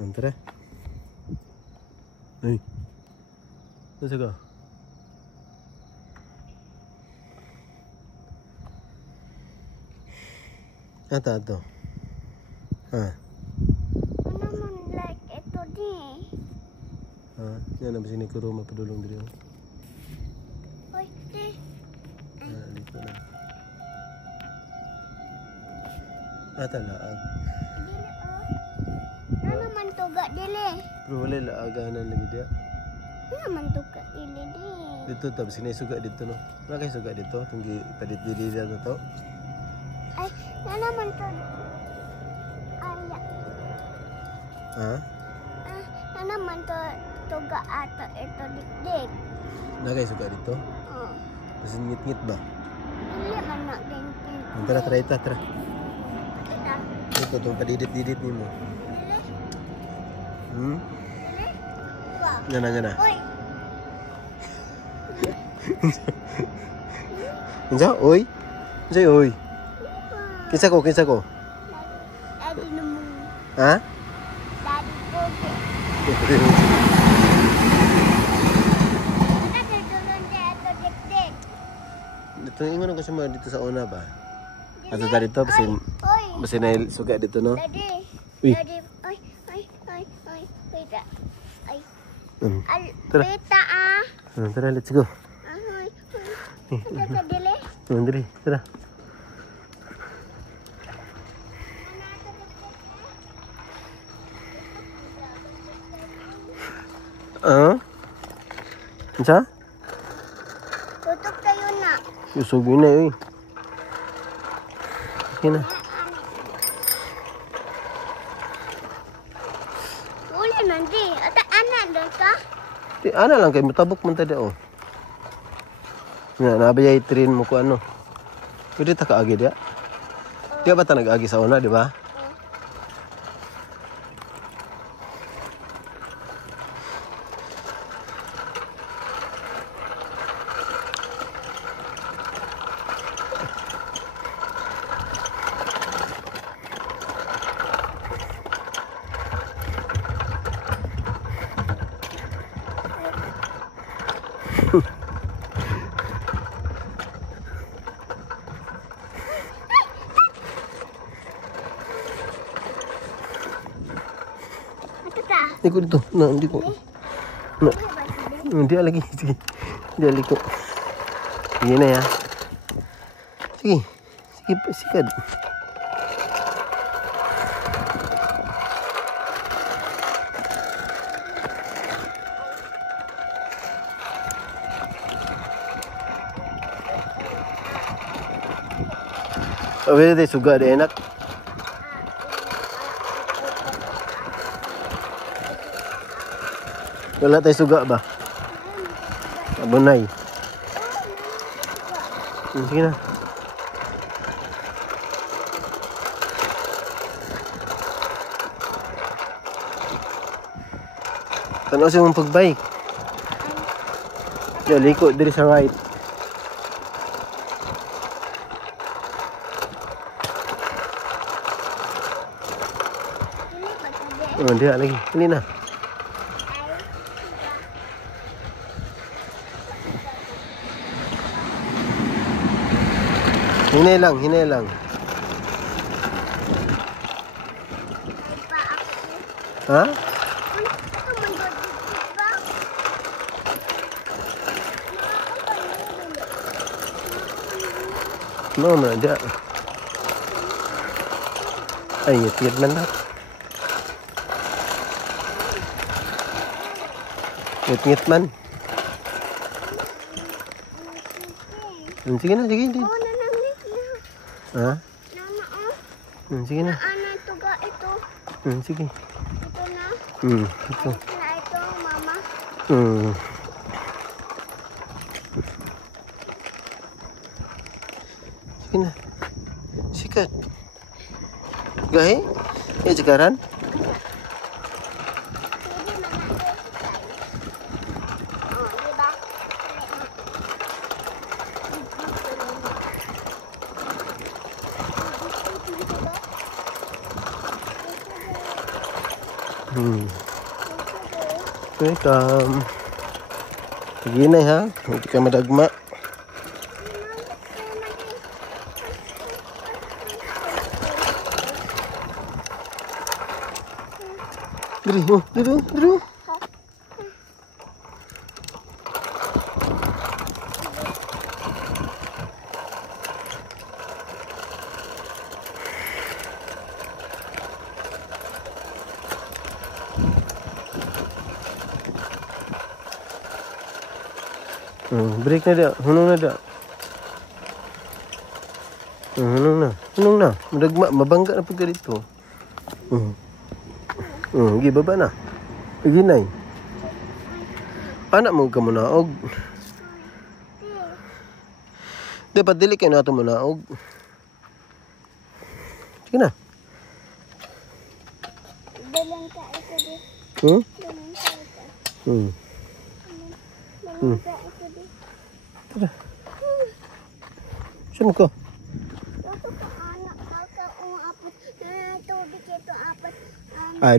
Tara. Hey. Nasa ka? Ata to. Ha. Ano man like ito di. Ha, yan na sini ko rumah padulong diri. Oy, di. Dito na. Ata laag. Dili oh. Ano man tuga dili. Pero wala laaganan lagi dia. Ano man tuga dili di. Dito tapos sini suga dito no. Wala kay suga dito tunggi palit diri na to. Ay, ano man to. Ay. Ha? Ano man to tuga ato ito dikdik. Na kay suga dito. Oh. Kasi ngit-ngit ba? Dili man na dingkin. Tara try ta tara. Kita. Ito tong padidit-didit nimo. Dili. Wow. Yan na. Oy. Unsa? Oy. Unsay oy? Kinsa ko? Daddy namo. Ha? Daddy ko. Dito ingon ko sa dito sa una ba? Ato ta dito basi na suga dito no. Daddy. Uy. Daddy. Ay. Wait. Ay. Tara. Wita ah. Tara, let's go. Ay. Ada dili. Dili, tara. Unsa? Tutok kayo na. Usog yun na eh. Sige na. Uli nanti. Ata anak dah ka? Di, ana lang kay mutabok man tada oh. Nga, nabayay train mo ko ano. Pwede ta kaagi dia. Di ba ta nag-agi sa una, di ba? Iko dito. No, hindi ko. No. Hindi lagi. Sige. Hindi lagi ko. Sige na ya. Sige. Sige, sikad. Awet deh suga deh enak. Wala tayo suga ba? Abunay. Sige na. Tanaw siya mong pagbike. Diyan, liko diri sa right. Oh, dia lagi. Ini na. Hinay lang. Ha? No, ada. Ay, tiad man na. Ngit man. Sige na. Ha? Sige na. Anak tuga ito. Sige. Ito na. Ito. Na ito, mama. Sige na. Sikat. Gahe? Sekarang? Welcome. Sige na ha. Hindi ka madagma. Diri, oh, diri, diri. Break na dia. Hunong na dia. Hunong na. Hunong na. Madagma. Mabangga na pagka dito. Gi baba na. Ginay. Anak mo ka mo naog. Dapat dili kayo nato mo naog. Sige na. Dalang ka ito di. Hmm? Dalang ka ito. Hmm. Dalang ka ito di. Tara. Saan ka? Ito ka anak ka apot. Tubig ito apat.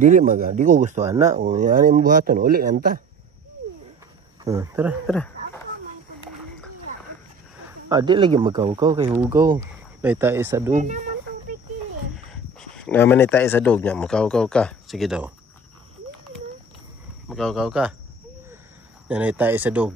Dili maga. Di ko gusto anak. Kung yan yung buhaton, uli nanta. Tara, tara. Ako man tubig. Di lagi magkaw-kaw kay hugaw. May tae sa dog. Naman tubig dili. Naman may tae sa dog niya. Magkaw-kaw ka. Sige daw. Magkaw-kaw ka. Yan ay tae sa dog.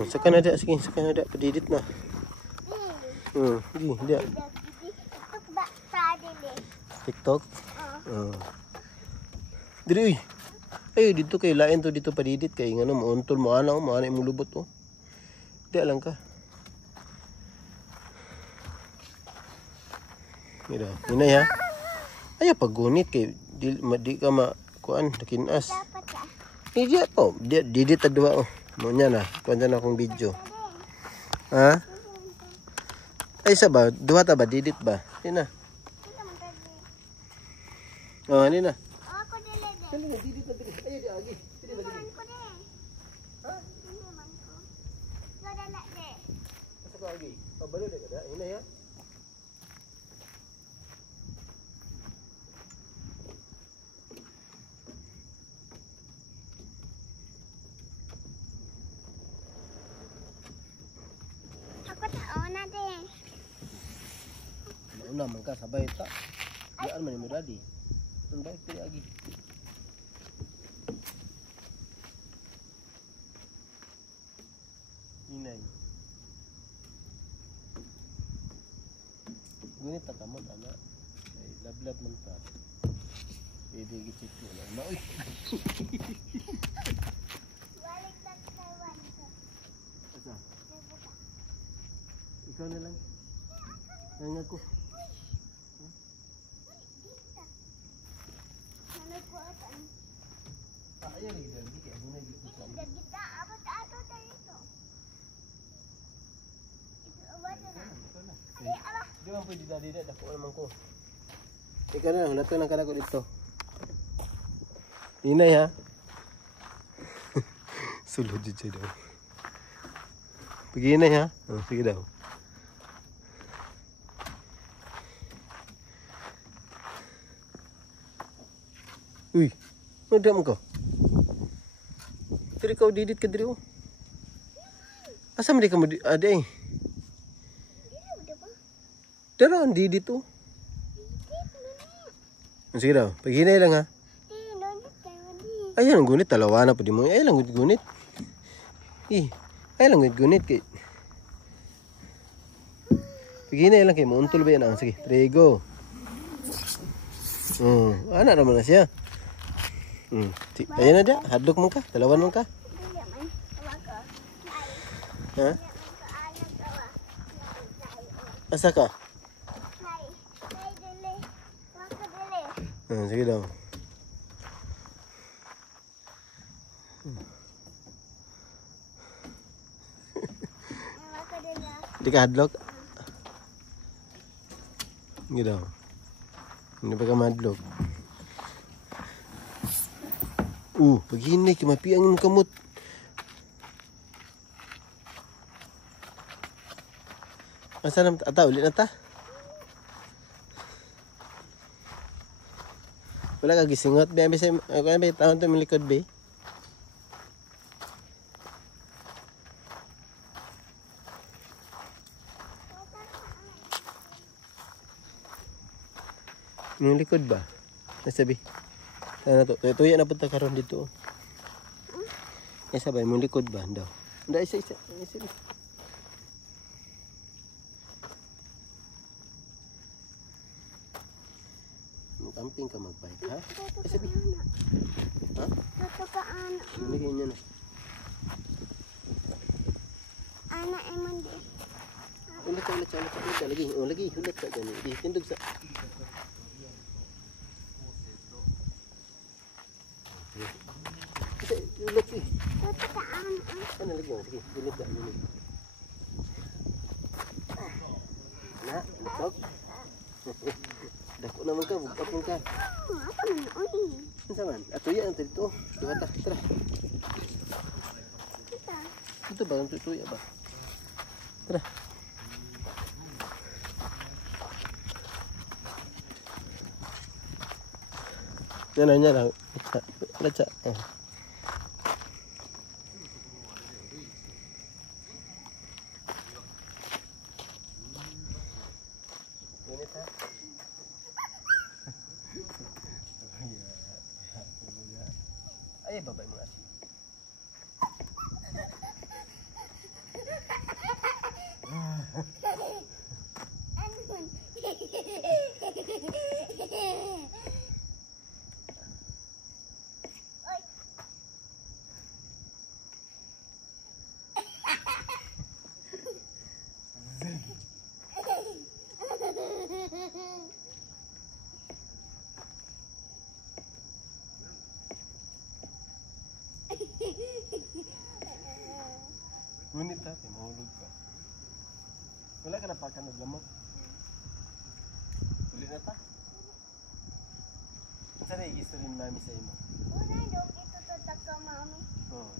Sa Canada. Sige, sa Canada. Padidit na. Hindi, hindi. TikTok ba sa dili? TikTok? Diri, uy. Ay, dito kay lain to dito padidit kay ngano mo untol mo ana mo ana imong lubot oh. Di alang ka. Mira, hinay ha. Ay paggunit kay di ka kuan nakinas. Dapat ka. Hindi po, didit adwa oh. Mo nya na, kuan na akong video. Ha? Ay sa ba, duha ta ba didit ba? Di na. Kita man tadi. Hindi na. Ako dili de. Dali na didit na didit. Ay di agi. Dili ba dili? Ko de. Ha? Dili man ko. Dala de. Asa ka agi? Pabalo de kada. Hinay ha. Ako tao na de. Una man ka sabay ta. Diyan man mo dadi. Ang baik tiri agi. Inay. Gunit ta kamot ana. Ay lablab man ta. Pwede gichit mo na. Uy. Balik sa Taiwan ko. Asa? Ikaw na lang. Nangag ko. Ano ko atan? Ayaw lagi dali kay bunay dito sa. Kita abot ato tayo ito. Ito abot na. Ay ala. Di man pwede dali dako naman ko. Ikaw na, hulato lang ka ko dito. Inay ha. Sulod dyan siya daw. Pag-inay ha. Sige daw. Uy, madam mo ka. Diri ka didit ka diri oh. Asa man di ka mo ada eh. Dara ang didit oh. Sige daw, pag-inay lang ha. Ay lang gunit talawa na pud mo. Ay lang gunit. Ay lang gunit kay. Pag-inay lang kay mo untol ba yan. Sige, prego. Ana naman na siya. Ayan na dia, hadlok mo ka, talawan mo ka. Ha? Asa ka? Sige daw. Di ka hadlok? Sige daw. Hindi pa ka madlok. Pag hinay, kumapiang yung kamot. Asa naman, ata, ulit na ta. Wala ka gisingot. Biya bisay ako na taon to milikod be. Milikod ba? Nasabi. Sana to. Tuya na punta karon dito. Sabay mo likod ba daw? Nda isa. Camping ka magbike, ha? Sabi. Ha? Tutukaan. Bigyan niya na. Anak emang di. Ulit. Lagi. Ulit ka dyan. Tindog sa... Ulit eh. Tutukaan. Ano lagi mo? Sige, ulit ka. Na, lutok. Dako naman ka, bugap mo ka. Apa man oi? Ano man? Ato yan, dito. Tara. Kita. Ito ba? Ang tutuya ba? Tara. Yan na. Latsa. Init ha? Ay, babay mo asi. Anun. Ngunit ha, mahulog ka. Wala ka na pagkanog lamok. Uli na ta. Saan na i-history ni mami sa imo? Una do ito tataka mami. Oo.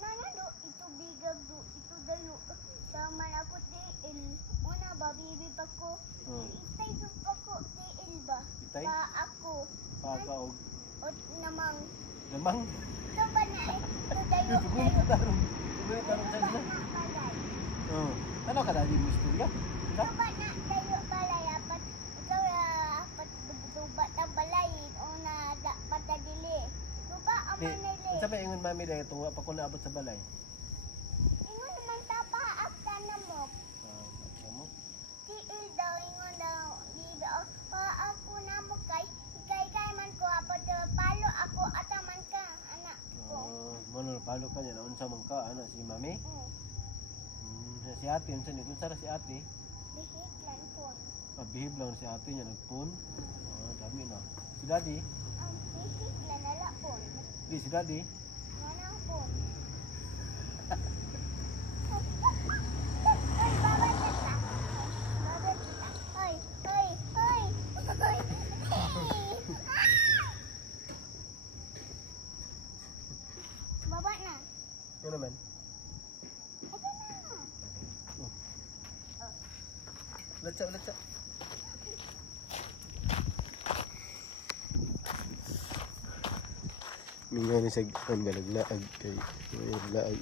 Mana do ito bigag do ito dayo. Taman ako tiil. Una ba bibi pa ko. Itay do pa ko tiil ba? Itay? Pa ako. Pagkaog. Ot namang. Lamang? Ito ba na eh? Ito dayo. Tugunit ka tarong. Tugunit ka tarong Ito dyan ba na. na balay? Oo. Ano ka dali mo istorya? Ito ba na dayo balay? Apat. Ito apat duba ta balay. Una dapat ta dili. Duba aman nili. Sa may ingon mami dahil tunga pa ko naabot sa balay. Ingon naman tapaak ta na mo. Mo? Tiil daw, ingon daw, bibi, ako na mo kay man ko, apod palo ako, ataman ka, anak ko. Mano palo ka niya, naunsa man ka, ano, si mami? Si ate, unsa ni, kung sara si ate? Bihiglan po. Bihib lang si ate niya, nagpun. Dami na. Si daddy? Ang bihiglan nala po. Di, si daddy? Nanang po. Ay, babay kita. Babay kita. Hoy. Baba na. Ano naman? Ito na. Latsa. Minga ni sa ang balaglaag kay laag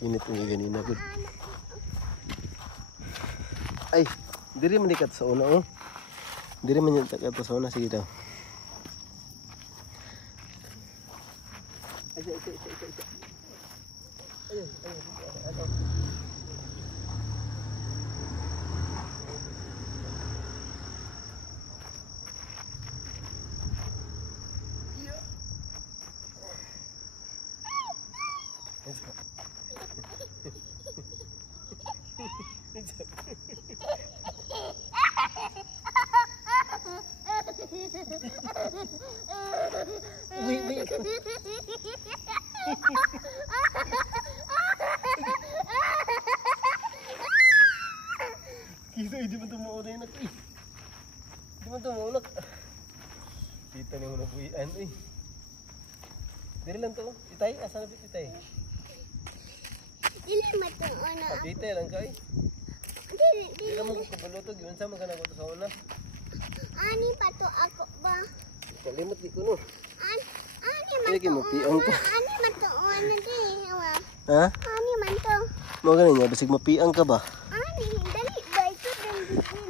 init ang ganina gud. Ay, diri man dikat sa una oh. Diri man yung takat sa una sige daw. Ayun. Wait. Kisa, hindi man tumuuna yun ako eh. Hindi man tumuuna. Kita niyo na buhian eh. Dili lang to. Itay, asa na itay? Dili matuon na. Itay lang ka eh. Dili. Dili mo ko kabalo to, giunsa man kana ko to sa una. Ani pa to ako ba? Kalimot di ko no. Ani Lagi mo piang ka. Ani man to ano di. Ha? Ani man to. Mo ganin niya basig mapiang ka ba? Ani dali ba ito din.